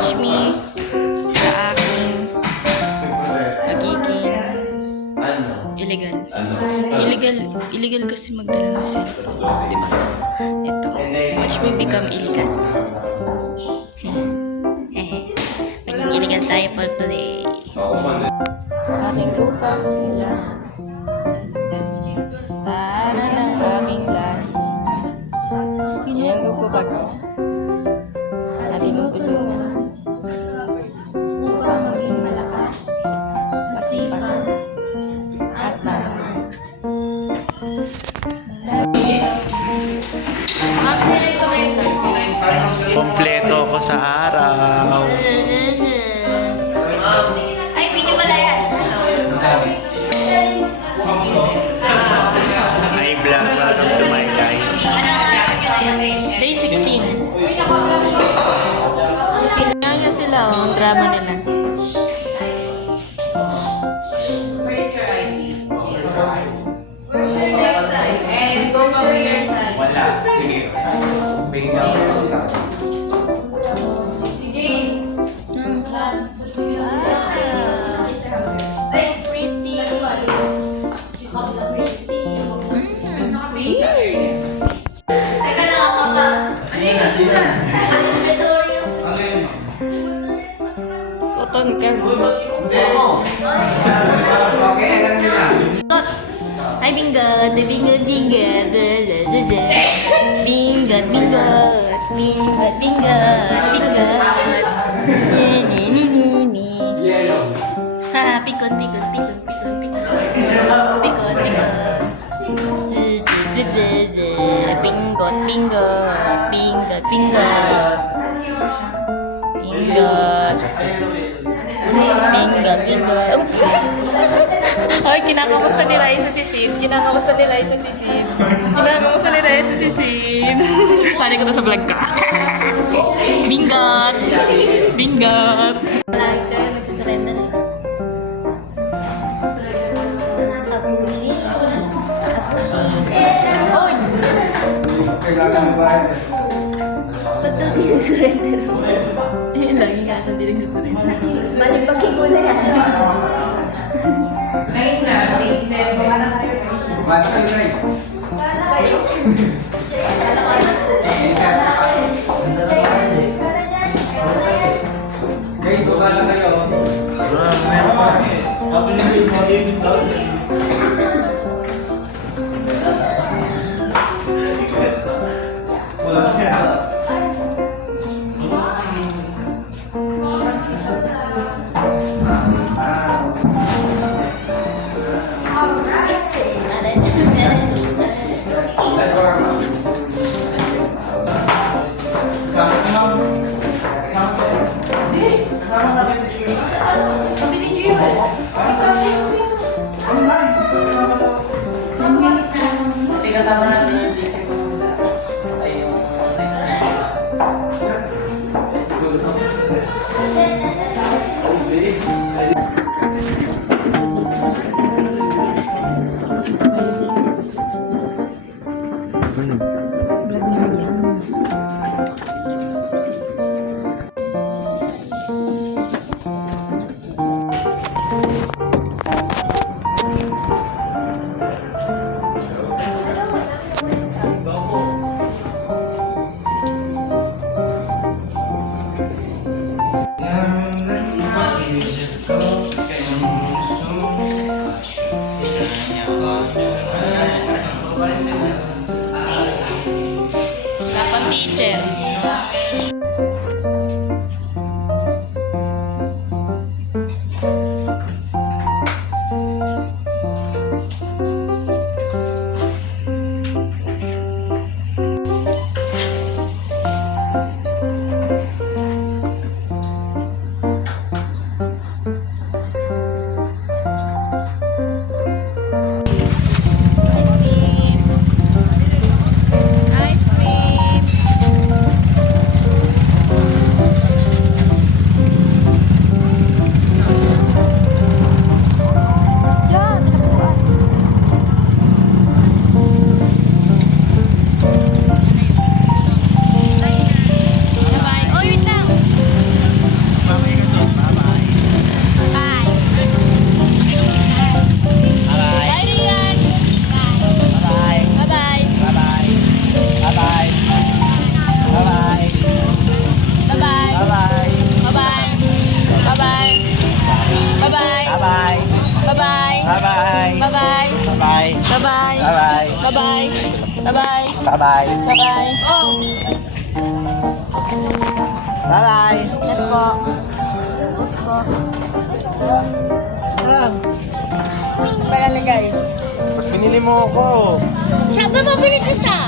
watch me sa aking pagiging illegal kasi magdala ng cellphone, di ba? Ito, watch me become illegal. Maging illegal tayo for today. Aking lupang sila, sana ng aming lahi. Iyang ko ba ko? At tinutulungan upang maging malakas, masipag, at marunong. Kompleto ako sa araw. Ay, video pala yan. Hi vlog, welcome to my guys. Day 16. Kaya sila, ang drama nila. And go from your side. Wala, sige. Bigyan ako sila. Sige. Ay, pretty. Teka lang ako pa. Ano yung masunan? Ano yung petoryo? Cotton candy. Okay, alam niyo na. Ay, bingot, bingot, bingot, bingot, bingot, bingot, bingot, bingot. Yellow. Ha, pikon, pikon, pikon, pikon, pikon. Pikon, pikon. Bingot, bingot, bingot, bingot. Bingot. Bingot, bingot. Ay, kinakamusta ni Raisa si Sid. Kinakamusta ni Raisa si Sid. Kinakamusta ni Raisa si Sid. Sali ko to sa vlog ka. Bingot! Bingot! Lagi tayo nagsisurrender eh. Oy! Kailangan mo ba? Ba't na hindi nagsurrender? Eh, lagi nga siya hindi nagsisurrender. Malipagin ko na yan. Ngayon na. Bata kayo guys. Guys, baba lang kayo. Wala na. Let's go. Bye-bye. Bye-bye. Bye-bye. Bye-bye. Bye-bye. Bye-bye. Bye-bye. Bye-bye. Bye-bye. Oh. Bye-bye. Yes po. Yes po. Malalagay. Binili mo ako. Sabi mo, binigyan kita.